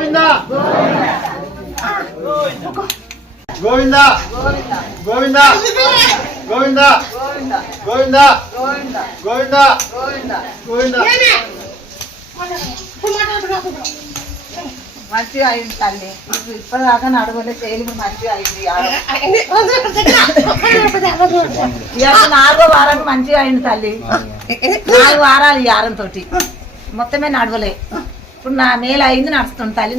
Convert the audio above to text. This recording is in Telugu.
గోవింద గోవింద గోవింద గోవింద గోవింద గోవింద గోవింద మంచిగా అయింది తల్లి. ఇప్పటిదాకా నడవలే చేయలేదు, మంచిగా అయింది. 4వ వారం మంచిగా అయింది తల్లి. 4 వారాలు ఈ వారం తోటి మొత్తమే నడవలే. ఇప్పుడు నా మేలు అయింది, నడుస్తుంది తల్లి.